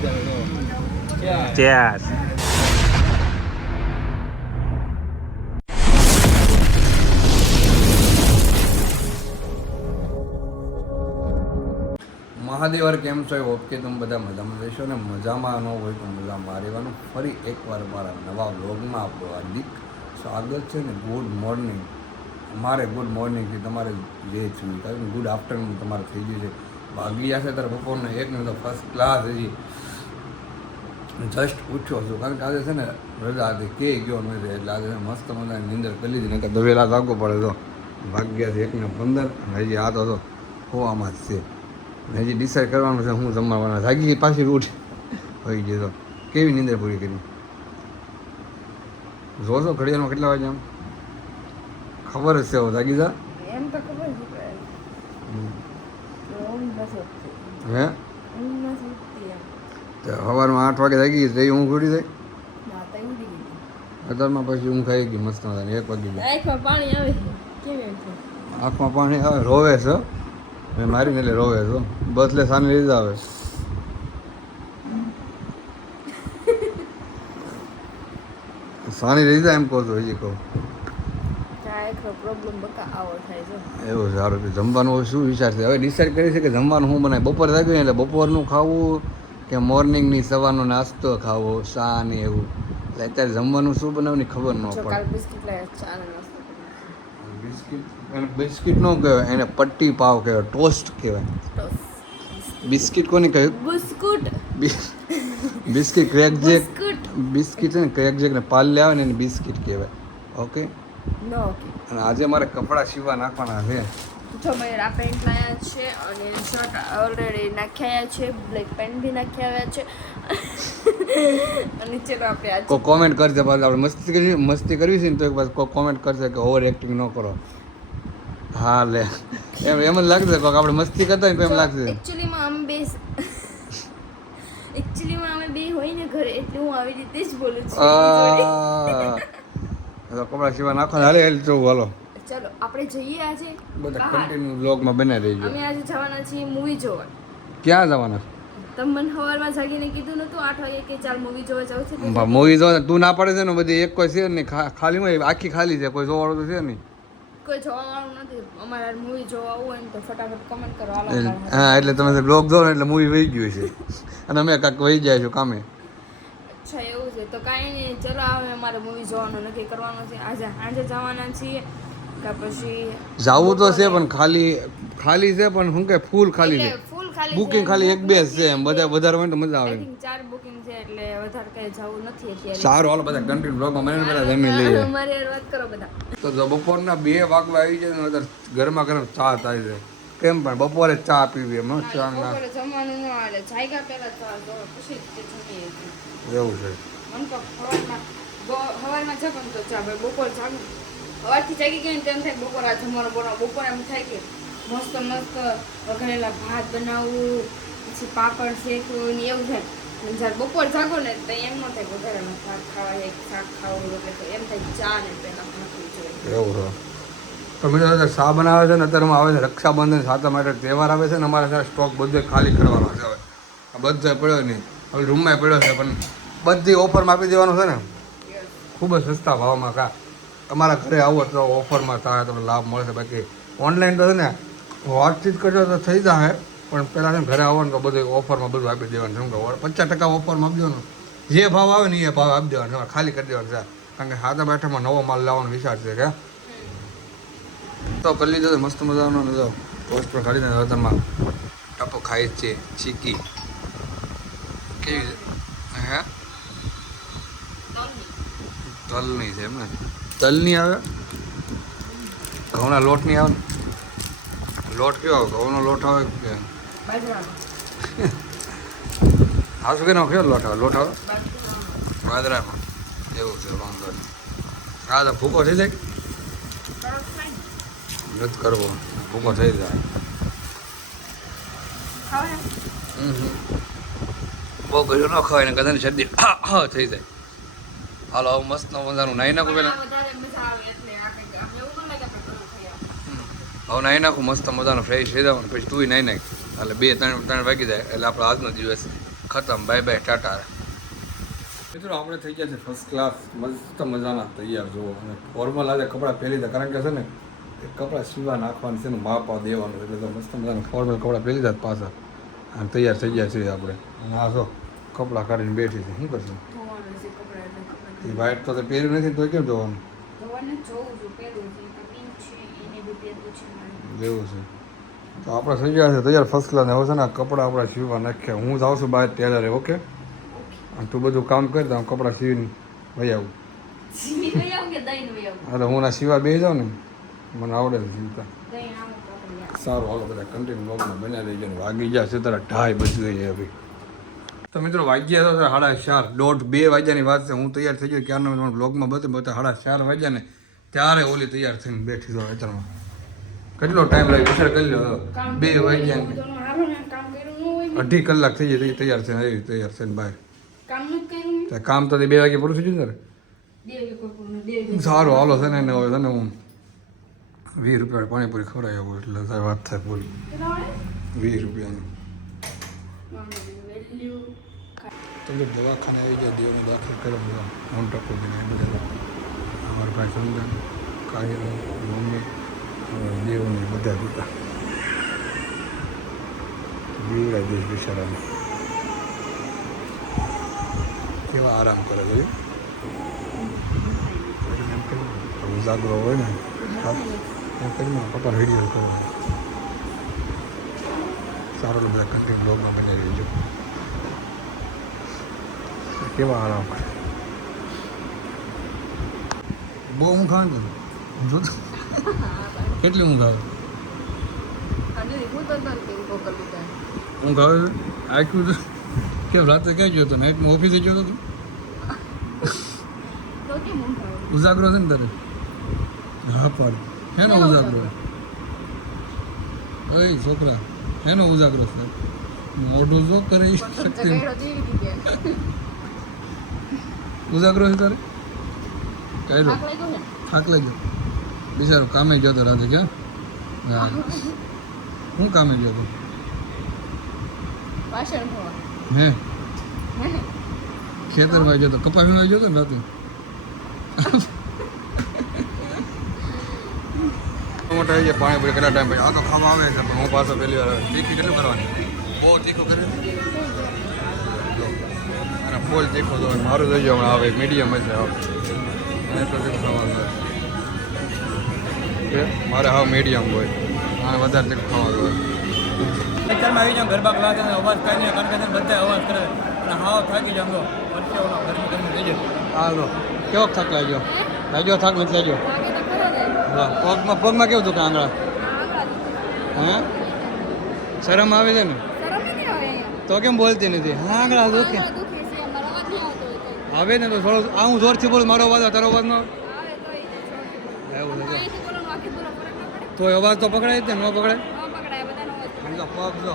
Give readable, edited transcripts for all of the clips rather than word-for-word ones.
Chess મહાદેવર કેમ છો? Okay, તમે બધા મજામાં રહેશો ને મજામાં ન હોય તો મજામાં રહેવાનું. ફરી એકવાર મારા નવા વ્લોગમાં આપણું હાર્દિક સ્વાગત છે ને. Good morning. મારે ગુડ મોર્નિંગથી તમારે જે છું કારણ ગુડ આફ્ટરનૂન તમારે થઈ ગયું છે. વાગી જશે ત્યારે બપોરને એકને તો ફર્સ્ટ ક્લાસ હજી જસ્ટ ઉઠ્યો છું કારણ કે આજે છે ને રજા હતી કે ગયો નથી એટલે આજે મસ્ત મજાની નીંદર કરી લીધી ને કે દવેલા જાગવો પડે તો ભાગ્યાથી 1:15 અને હજી આ તો હોવામાં જ છે. હજી ડિસાઈડ કરવાનું છે હું જમવાના. જાગી પાછી ઉઠ હોઈ ગઈ તો કેવી નીંદર પૂરી કરી જોશો ઘડિયાળમાં કેટલા વાગે આમ ખબર જ છે હવે જાગી જા એમ તો ખબર હે સવારમાં 8 વાગે જાગી ગઈ તો ઊંઘ ઉડી જાય અત્યારમાં પછી ઊંઘ ખાઈ ગઈ મસ્ત મજાની 1 વાગી ગઈ. આંખમાં પાણી આવે રોવે છે મેં મારીને એટલે રોવે છો બસ લે સાની લીધા આવે સાની લીધા એમ કહો છો હજી કહું એવું સારું કે જમવાનું શું વિચાર છે હવે ડિસાઈડ કરી છે કે જમવાનું શું બનાવે બપોર થઈ ગયું એટલે બપોરનું ખાવું કે મોર્નિંગની સવારનો નાસ્તો ખાવો ચા ને એવું એટલે અત્યારે જમવાનું શું બનાવવાની ખબર ન પડે. બિસ્કિટ નો કહેવાય એને પટ્ટી પાવ કહેવાય ટોસ્ટ કહેવાય. બિસ્કિટ કોને કહ્યું? બિસ્કિટ ક્રેક જેક બિસ્કિટ છે ને ક્રેક જેક ને પાલ્લે આવે ને એને બિસ્કિટ કહેવાય. ઓકે અને આજે મારે કપડાં સીવા નાખવાના છે. જો મેં આ પેન્ટ લાયા છે અને શર્ટ ઓલરેડી નાખ્યા છે, બ્લેક પેન્ટ બી નાખ્યા છે અને ચલો આપણે આજે કોઈ કોમેન્ટ કરશે પાછું આપણે મસ્તી કરવી છે ને તો એક પાછું કોઈ કોમેન્ટ કરશે કે ઓવર એક્ટિંગ ન કરો. હા લે એમ જ લાગશે કોઈક આપણે મસ્તી કરતા હોય તો એમ લાગશે. એકચ્યુઅલીમાં અમે બે હોય ને ઘરે એટલે હું આવી રીતે જ બોલું છું. કપડા સીવા નાખવાના હાલે તો હાલો ચલો આપણે જઈએ આજે બધા કન્ટિન્યુ વ્લોગમાં બનાવી રહીજો. અમે આજે જવાના છીએ મૂવી જોવા. ક્યાં જવાના? તમે મને સવારમાં જાગીને કીધું નતું 8 વાગે કે ચાલ મૂવી જોવા જાવ છે. મૂવી જોવા તું ના પડે છે ને બધી એક કોઈ છે નહીં ખાલી હોય આખી ખાલી છે કોઈ જોવાવાળું તો છે નહીં કોઈ જોવાવાળું નથી. અમારે મૂવી જોવા આવું હોય ને તો ફટાફટ કમેન્ટ કરો. હા એટલે તમે બ્લોગ જો એટલે મૂવી વહી ગયું છે અને અમે કાંઈક વહી જાય છો કામે. અચ્છા એવું છે તો કાંઈ નહીં ચલો હવે અમારે મૂવી જોવાનું નક્કી કરવાનું છે. આજે જવાના છીએ કે પછી જાવું તો છે પણ ખાલી છે પણ શું કે ફૂલ ખાલી છે. બુકિંગ ખાલી 1-2 છે એમ બધા વધારે હોય તો મજા આવે. 4 બુકિંગ છે એટલે વધારે કઈ જવું નથી અત્યારે. સારું હાલો બધા કન્ટિન્યુ બ્લોગમાં મને પેલા જમી લઈએ. અમારી યાર વાત કરો બધા. તો જો બપોરના 2 વાગવા આવી જાય ને અત્યારે ગરમા ગરમ ચા થાય છે કેમ પણ બપોરે ચા પીવી એમ ચા ના બપોરે જમવાનું ન આવે જાયગા પહેલા ચા જો પછી જમીએ એવું છે. મન તો હવારમાં જગન તો ચા ભાઈ બપોર જાગું સવારથી જાગી ગઈ ને તેમ થાય બપોર આ જમવાનું બનાવો બપોર એમ થાય કે મસ્ત વઘારેલા ભાત બનાવવું પછી પાપડ શેકવું ને એવું થાય. જ્યારે બપોર જાગો ને તો એમ ન થાય વઘારેલા ભાત ખાવા એક શાક ખાવું એટલે એમ થાય ચા ને પહેલાં નાખવી જોઈએ. એવું છે. તો મિત્રો ચા બનાવે છે ને અત્યારમાં આવે છે રક્ષાબંધન સાતમ માટે તહેવાર આવે છે ને અમારે ત્યાં સ્ટોક બધો ખાલી કરવાનો છે. હવે આ બધો પડ્યો નહીં હવે રૂમમાં પડ્યો છે પણ બધી ઓફરમાં આપી દેવાનો છે ને ખૂબ જ સસ્તા ભાવમાં કા તમારા ઘરે આવો તો ઓફરમાં થાય તમને લાભ મળશે. બાકી ઓનલાઈન તો છે ને વાતચીત કરજો તો થઈ જાય પણ પહેલાં છે ને ઘરે આવો ને તો બધું ઓફરમાં બધું આપી દેવાનું છે. 50% ઓફરમાં આપી દેવાનું જે ભાવ આવે ને એ ભાવ આપી દેવાનો ખાલી કરી દેવાનું છે કારણ કે સાતમ આઠમમાં નવો માલ લાવવાનો વિચાર છે કે તો કરી લીધો મસ્ત મજાનો જો પોસ્ટ પર કાઢીને હતરમાં ટપો ખાઈ જ છે ચીકી કેવી હે તલની છે એમ ને તલની આવે ઘઉંના લોટની આવે ને લોટ કેવો આવે ઘઉંનો લોટ આવે કે હા શું કે કયો લોટ આવે બાજરાનો એવું છે વાંધો નહીં. હા તો ભૂકો થઈ જાય નથી કરવો ભૂકો થઈ જાય બહુ કર્યું ન ખવાય ને કદાચ શરદી થઈ જાય. હાલો હવે મસ્ત મજાનું નાહી નાખું પેલા હવે નાહી નાખું મસ્ત મજાનું ફ્રેશ થઈ જવાનું પછી તું નાહી નાખ એટલે 2-3 વાગી જાય એટલે આપણો આજનો દિવસ ખતમ, બાય બાય, ટાટા. મિત્રો આપણે થઈ ગયા છે ફર્સ્ટ ક્લાસ, મસ્ત મજાના તૈયાર જુઓ. અને ફોર્મલ આજે કપડાં પહેરી દે, કારણ કે છે ને એ કપડાં સીવા નાખવાનું છે ને માપા દેવાનું, એટલે તો મસ્ત મજાના ફોર્મલ કપડાં પહેરી દે પાછા અને તૈયાર થઈ ગયા છે આપણે. અને આ જો કપડાં કાઢીને બેઠી છે, શું કરશું? એ વ્હાઈટ તો પહેર્યું નથી તો કેમ ધોવાનું? એવું છે તો આપણે થઈ ગયા છે તૈયાર ફર્સ્ટ ક્લાસ. હવે છે ને કપડાં આપણા સીવવા નાખ્યા. હું જાઉં છું બહાર ટેલરે, ઓકે? અને તું બધું કામ કરી દઉં, કપડાં સીવીને વહી આવું. અરે હું ના સીવા બેસી જાઉં ને, મને આવડે છે સીવતા. સારું, હાલો બધા કન્ટિન્યુ બ્લોગમાં બન્યા રહી ગયા. વાગી ગયા છે તારા 2:30 બજી ગઈ હવે. તો મિત્રો વાગ્યા તો 4:30, 1:30-2 વાગ્યાની વાત છે. હું તૈયાર થઈ ગયો ક્યારનો તમને બ્લોગમાં બતા 4:30 વાગ્યા ને ત્યારે ઓલી તૈયાર થઈને બેઠી તો વેતરમાં. કેટલો ટાઈમ લાગ્યો વિચાર કરી લો. 2 વાગ્યા 2.5 કલાક થઈ જાય તૈયાર થઈને આવી, તૈયાર થઈને બહાર. કામ તો 2 વાગે પૂરું થઈ ગયું ને. સારું હાલો છે ને એને હવે છે ને હું 20 રૂપિયા પાણીપુરી ખવડાવી આવું એટલે તારી વાત થાય પૂરી. 20 રૂપિયાની તમે દવાખાને આવી જાય, દેવને દાખલ કર્યો બધા હું ટકો દઈને એ બધા અમારા ભાઈ સમજણ કાયલ મમ્મી દેવને બધા દીધા બીવડા દેશ બિચારાને કેવા આરામ કરે છે. ઉજાગરો હોય ને એમ કરીને પપ્પા વિડીયો કરો. સારો બધા કન્ટિન્યુ બ્લોગમાં બનાવી દેજો. કેવા આરામ કરે. બહુ ઊંઘ આવે ને જોતો કેટલી ઊંઘ આવે? ઊંઘ આવે છે આખું તો કેમ રાતે ક્યાં ગયો હતો? નાઇટમાં ઓફિસે ગયો હતો? ઉજાગરો છે ને તારે? હા પાડ હેનો ઉજાગરો? ઓય છોકરા હેનો ઉજાગરો છે? મોઢું જો કરી શક્તિ ઉજાગરો છે તારે? કાયરો થાક લાગ્યો બિચારો કામે ગયો તો રાતે. ક્યાં? હા હું કામે ગયો હતો? હે ખેતરમાં ગયો તો, કપા વીણવા ગયો તો ને રાતે. મોટા આવી જાય પાણી કેટલા ટાઈમ પછી આ તો ખાવા આવે છે, પણ હું પાછો પહેલી વાર તીખી કેટલું કરવાની? બહુ તીખું કર્યું અને ફૂલ તીખું તો મારું થઈ ગયો હમણાં આવે મીડિયમ હશે. આવે તો તીખું ખાવાનું હોય, મારે હાવ મીડિયમ હોય અને વધારે તીખું ખાવાનું હોય. લેક્ચરમાં આવી જાઉં ગરબા ક્લાસ અવાજ કાઢીને કારણ કે બધા અવાજ કરે અને હાવ થાકી જાઉં તો વર્ષે ગરમી થઈ જાય. હાલો કેવો થાક લાગ્યો? લાગ્યો થાક નથી લાગ્યો? હા પગમાં કેવું હતું આંગળા? હા શરમ આવે છે ને તો કેમ બોલતી નથી? હા આંગળા દુખે આવે ને તો થોડો હું જોરથી બોલું, મારો અવાજ તારો અવાજ ન એવું છે તો અવાજ તો પકડાય જ ને? ન પકડાય પગ જો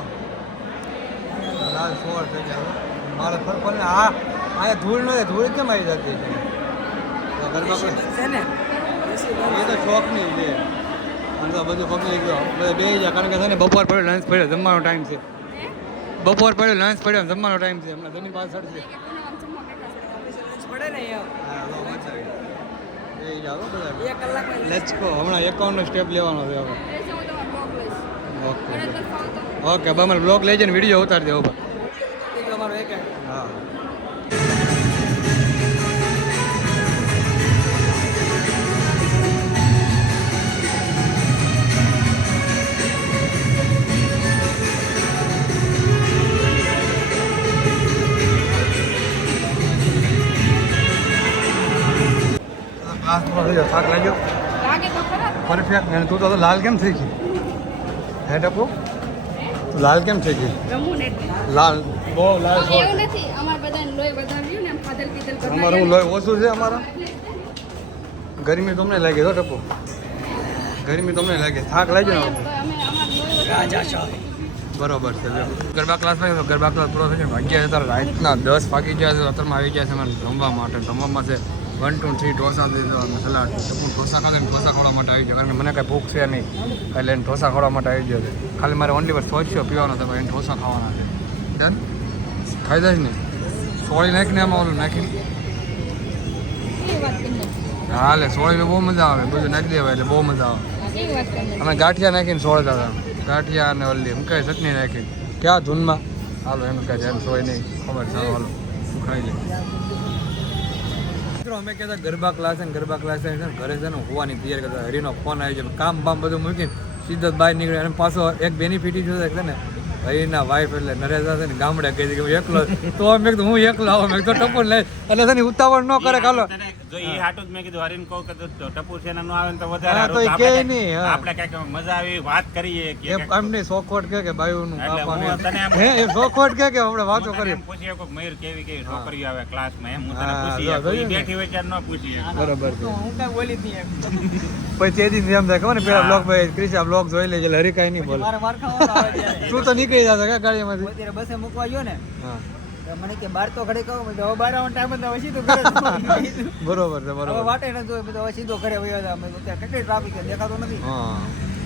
લાલ સોળ થઈ જાય મારે ફરફર ને. હા અહીંયા ધૂળ નથી, ધૂળ કેમ આવી જતી છે? એ તો શોખની છે અને તો બધું પકડી ગયો બધા બે જાય કારણ કે છે ને બપોર પડ્યો લંચ પડ્યો જમવાનો ટાઈમ છે. બપોર પડ્યો લંચ પડ્યો જમવાનો ટાઈમ છે. હમણાં જમીન પાછળ છે. લચકો હમણાં 51નો સ્ટેપ લેવાનો છે હવે. ઓકે ઓકે બરાબર બ્લોગ લઈ જઈને વિડીયો ઉતારી દેવો. હા થાક લાગ્યો પરફેક્ટ. ને તું તો લાલ કેમ થઈ ગઈ? હે ટપુ લાલ કેમ થઈ ગઈ? લાલ બહુ લાલ. અમારું લોહી ઓછું છે. અમારા ગરમી તમને લાગે તો ટપુ? ગરમી તમને લાગે? થાક લાગ્યો ને? બરોબર છે. ગરબા ક્લાસમાં ગરબા ક્લાસ પૂરો થઈ જાય વાગ્યા છે રાતના 10 વાગી ગયા છે. અત્યારમાં આવી ગયા છે મને જમવા માટે. જમવામાં છે 1 2 3 ઢોસા દીધો અને સલાડ. ટપુ ઢોસા ખાધે ને ઢોસા ખાવા માટે આવી ગયો કારણ કે મને કાંઈ ભૂખ છે નહીં એટલે એને ઢોસા ખાવા માટે આવી ગયો છે. ખાલી મારે ઓનલી વાર સોચ્યો પીવાનો તો એને ઢોસા ખાવાના છે. ડન ખાઈ જાય ને સોળી નાખીને આમાં ઓલું નાખીને કેવી વાત કરી હા લે સોળીને બહુ મજા આવે બધું નાખી દેવાય એટલે બહુ મજા આવે કેવી વાત કરી અમે ગાંઠિયા નાખીને સોળતા હતા ગાંઠિયા અને ઓલી એમ કહે ચટણી નાખીને ક્યાં ધૂનમાં હાલો એમ કહે એમ સોય નહીં ખબર ચાલો હાલો હું ખાઈ લઈ મિત્રો અમે કહેતા ગરબા ક્લાસ છે ને ગરબા ક્લાસ છે ને ઘરે છે ને હોવાની તૈયાર કરતા હરીનો ફોન આવી જાય કામ બામ બધું મૂકીને સીધો જ બહાર નીકળે અને પાછો એક બેનિફિટ જોશે છે ને હરીના વાઈફ એટલે નરેશા છે ને ગામડે કહી દે કે હું એકલો તો મેં કીધું હું એકલો આવો મેં તો ટપુ લઈ એટલે છે ને ઉતાવળ ન કરે કાલો જો ઈ હાટું જ મેં કીધું હરીને કહું કે ટપુ છે ને નો આવે ને તો હા, વધારે તો ઈ હારું. કે આપણે નહીં, હા. આપણે કાંઈક મજા આવી વાત કરીએ કે એમ એમની શોખવટ કે બાયુનું એટલે હું કાપવાનું તને એમ- હે એ શોખવટ કે આપણે હું વાતો તને કરીએ એમ પૂછીએ કે મયુર કેવી કેવી છોકરીઓ આવે ક્લાસમાં એમ હું તને હા, પૂછીએ જો, ઈ જોયું ને? બેઠી હોય ત્યારે ન પૂછીએ બરોબર છે હું કાંઈ બોલી જ નહીં એમ. પછી તે દી એમ થાય ખબર ને પેલા બ્લોગ ભાઈ ક્રિશા બ્લોગ જોઈ લેજે એટલે હરી કાંઈ નહીં બોલે મારે માર ખાવાનો આવે ત્યારે. તું તો નીકળી જતો કે ગાડીમાંથી અત્યારે બસે મૂકવા ગયો ને હા તો મને કે બાર તો ઘરે કહું મેં કીધું, હવે બાર આવવાનો ટાઈમ હતો હવે સીધો ઘરે જવાનું. બરોબર છે હવે બરોબર વાટે ન જોયું મેં તો હવે સીધો ઘરે વયો જાવ. મેં કીધું, ત્યાં કેટલી ટ્રાફિક છે દેખાતો નથી હા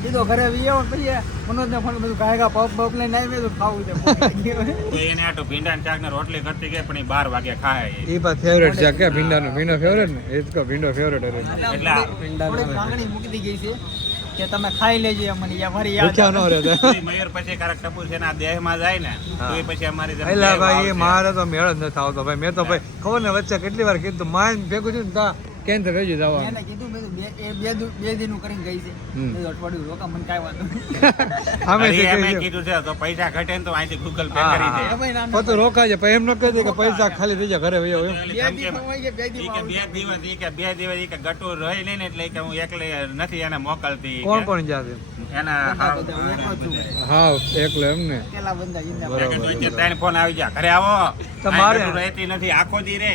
સીધો ઘરે વયો ને પછી મનોજને ફોન બધું ગાયગા પપ બપ લઈને આવી મેં કીધું ખાવું છે ભૂખ લાગી હવે. તો એને આટો ભીંડા ને શાક ને રોટલી કરતી ગઈ પણ ઈ 12 વાગે ખાય ઈ. એ પાછ ફેવરેટ છે કે ભીંડાનો ભીંડો ફેવરેટ ને એ જ કહો ભીંડો ફેવરેટ હરે એટલે થોડીક માંગણી મૂકી દી ગઈ છે કે તમે ખાઈ લેજો મને મારી યાદ ભૂખ્યા ન રહેતા ઈ મયુર પછી ક્યારેક ટપુ છે ને આ દેહમાં જાય ને તો એ પછી અમારી જેમ એટલે દેહ ભાઈ એ આવશે. મારે તો મેળ જ નથી આવતો ભાઈ મેં તો ભાઈ ખબર ને વચ્ચે કેટલી વાર કીધું માન ભેગું થયું ને તા કેન્સર થઈ ગયું જવાનું એને કીધું મેં કીધું, બે દિનનું કરીને ગઈ છે હમ. મેં કીધું, અઠવાડિયું રોકા મને કાંઈ વાંધો નહીં. અમે હરી એમે શીખી કીધું છે તો પૈસા ઘટે ને તો અહીંથી ગૂગલ પે હા, કરી હા. દે હવે ના પતું રોકાય છે પછી એમ ન કહી દે કે પૈસા ખાલી થઈ જાય ઘરે વયો એમ એટલે બે કેમ દિવસ હોય કે બે ઈ દિવસ કે બે દિવસ ઈ કે ગટુ રહી લઈને એટલે ઈ કે હું એકલી નથી એને મોકલતી ઈ કોણ કે કોણ જાય છે એના હાવ બધા હું એકલો જ છું ઘરે. હા એકલો એમ ને પેલા બંદા જીંદા બરાબર. મેં કીધું ઈ કે ત્રણ ફોન આવી જા ઘરે આવો તમારે- અહીં ગટુ રહેતી નથી આખો દી રે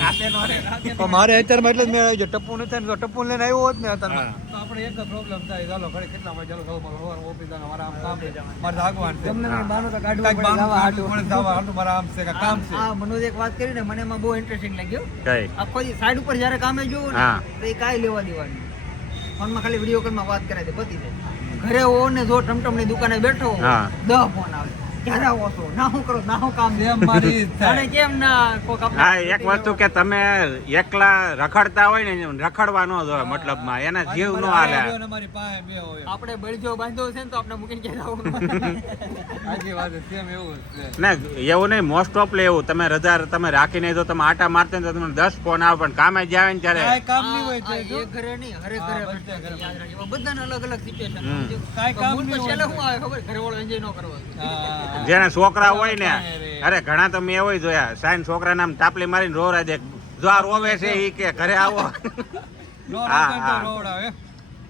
રાતે નો રે પણ મારે અત્યારમાં એટલે જ મેળ આવી જાય ટપ્પુ નથી થાય ને તો ટપ્પુ લઈને આવ્યો હોત ને અત્યારમાં હા. તો આપણે એક જ પ્રોબ્લેમ થાય ચાલો ઘરે કેટલા વાગે ચાલો ચાલો મારે સવારે ઓફિસ જવાનું, મારે આમ કામ છે મારે આગવાન છે તમને કંઈ બહાનું તો કાઢવું કાંઈક પડે, બહાનું જવા હાટું. કાઢવું પડે, જવા હાટું મારે આમ છે કાંઈક કામ છે આ મનોજ એક વાત કરી ને મને એમાં બહુ ઇન્ટરેસ્ટિંગ લાગ્યું કઈ આખો દી સાઈડ ઉપર જ્યારે કામે જોવું ને હા. તો એ કાંઈ લેવા દેવાની ફોનમાં ખાલી વિડીયો કોલમાં વાત કરાય દે પતી જાય ઘરે હો ને જો ટમટમની દુકાને બેઠો હો, હા. 10 ફોન આવે ક્યારે આવો છો ના હું કરો ના હું કામ છે એમ મારી ઈ જ થાય. અને કેમ ના કોક આપણે હા એક વસ્તુ કે તમે એકલા રખડતા હોય ને રખડવા ન જોઈએ મતલબમાં એના જીવ નો હાલે મારી અને મારી પાસે બે હોય આપણે બળજો બાંધ્યો છે ને તો આપણે મૂકીને ક્યાં જવું આખી વાત સેમ એવું જ છે ને એવું નહીં મોસ્ટ ઓફ એવું તમે રજા તમે રાખીને જો તમે આટા મારતા ને તો તમને 10 ફોન આવે પણ કામે જ આવે ને ત્યારે કાંઈ કામ નહીં હોય તે જો. એક ઘરે નહીં હરે હા, ઘરે બધા ઘરે. યાદ રાખજો બધાને અલગ અલગ સિચ્યુએશન હમ. કાંઈ કામ મૂળ તો નહીં છેલ્લે હોય. શું આવે ખબર ઘરે વાળો એન્જોય ન કરવા હા. જેને છોકરા હોય ને અરે. અરે ઘણા તો મેં એવું જોયા સાઈન છોકરા નામ તાપલી મારીને રોરા દે જો આ રોવે છે ઈ કે ઘરે આવો નો હા, રોકાણ તો હા. રોવડાવે.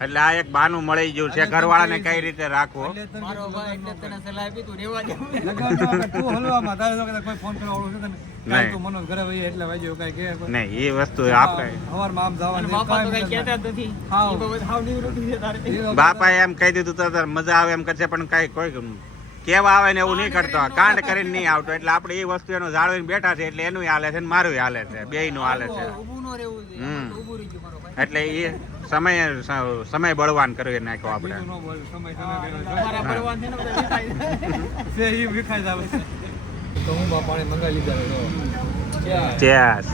એટલે આ એક બાનું મળી ગયું છે ઘરવાળાને કઈ રીતે રાખવો એટલે તને મારો કીધું ભાઈ લગન એટલે ન તને સલાહ આપી તું રેવા દે લગન ન કર. તું હલવામાં તારે તો કદાચ કોઈ ફોન કરવા વાળું છે તને કાંઈ નહીં. તું મનોજ ઘરે વહી એટલે વાગ્યો કાંઈ કે કોઈ. નહીં એ વસ્તુ આપણે સવારમાં આમ જવાનું અને છે, બાપા તો કાંઈ કઈ મતલબ કહેતા જ નથી હાવ. ઈ બાબત હાવ નિવૃત્તિ છે તારે નહીં. બાપાએ એમ કહી દીધું તો તારે મજા આવે એમ કરશે પણ કઈ કોઈ કેવા આવે ને એવું નહીં કરતો કાંડ કરીને નહીં આવતો એટલે આપણે એ વસ્તુ એનું જાળવીને બેઠા છે એટલે એનું હાલે છે ને મારું હાલે છે બેયનું હાલે છે ઊભું ન રહેવું જોઈએ હમ. તો ઊભું રહી ગયું મારો ભાઈ એટલે એ સમય બળવાન કરી નાખ્યો આપણે બીજું ન બોલ, સમય તમે કર્યો છે. તમારા બળવાન છે ને બધા વિખાઈ જાય. છે ઈ વિખાઈ જાવે છે. તો હું બા પાણી મંગાવી લીધા છે, જો. ચેસ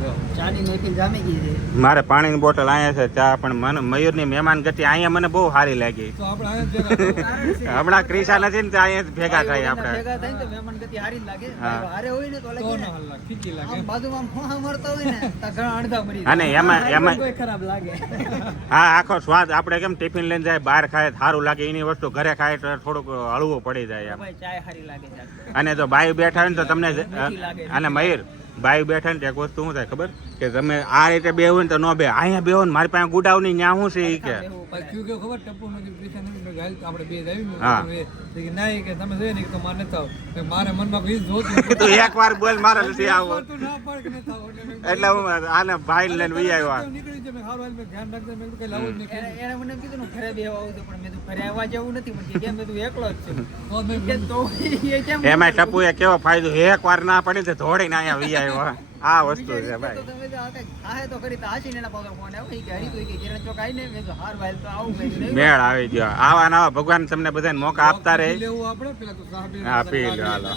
જો. ચાની મહેફિલ જામી ગઈ છે મારે પાણીની બોટલ અહીંયા છે ચા પણ મને મયુરની મહેમાન ગતિ અહીંયા મને બહુ સારી લાગી તો આપણે આયા જ ભેગા થવું. કારણ છે હમણાં ક્રિશા નથી ને તો અહીંયા જ ભેગા થાય આપણે ભેગા થાય ને તો મહેમાન ગતિ હારી જ લાગે હા. હારે હોય ને તો તો લાગે ન ને હલ્લા, ખીચી લાગે. આમ બાજુમાં ફોહા મારતા હોય ને તો ઘણા અડધા મરી અને એમાં કોઈ ખરાબ લાગે હા આખો સ્વાદ આપણે કેમ ટિફિન લઈને જાય બહાર ખાય તો સારું લાગે એની વસ્તુ ઘરે ખાય તો થોડુંક હળવું પડી જાય એમ ભાઈ ચાય હારી લાગે છે અને જો બાઈ બેઠા હોય ને તો તમને મીઠી લાગે. અને મયુર બાઈ બેઠા ને તો એક વસ્તુ શું થાય ખબર કે તમે આ રીતે બેહો ને તો ન બે અહીંયા બેહો ને મારી પાસે ગુડાવ ની ન્યા શું છે ઈ કે પછી ક્યું કેવું ખબર ટપ્પુ નું કીધું, ક્રિશા ને કીધું, ગાલ તો આપણે બે જ આવી ને. હા. તો કે ના, ઈ કે તમે જોઈએ ને કે તો મારે નથી આવું. તો મારે મનમાં કોઈ જોતું નથી. તું એક વાર બોલ મારે નથી આવો તું ના પાડ કે નથી આવું. એટલે મેં એટલે હું આને ભાઈ લઈને વી આવ્યો નીકળી જાય, મેં હારું હાલ, મેં ધ્યાન રાખજે, મેં કીધું કઈ લાવું જ નહીં. એને મને એમ કીધું ને ઘરે બેહવા આવું છું, પણ મેં કીધું ઘરે આવવા જેવું નથી પણ કે કેમ મેં કીધું એકલો જ છું તો મેં કે તો એ કેમ એમાં ટપુએ કેવો ફાયદો એક વાર ના પડી તો ધોડીને અહીંયા વી આવ્યો આ વસ્તુ છે ભાઈ. તમે તો આ કંઈક થાય તો ખરી તો આશીને એના પગલો ફોન આવ્યો કે હરી તો કે કિરણ ચોક આવીને મેં તો હાર ભાઈ તો આવું કઈ મેળ આવી ગયો. આવા નવા ભગવાન તમને બધાને મોકા આપતા રહે. લેવું આપણે પેલા તો સાહેબ હા પી લો હાલો.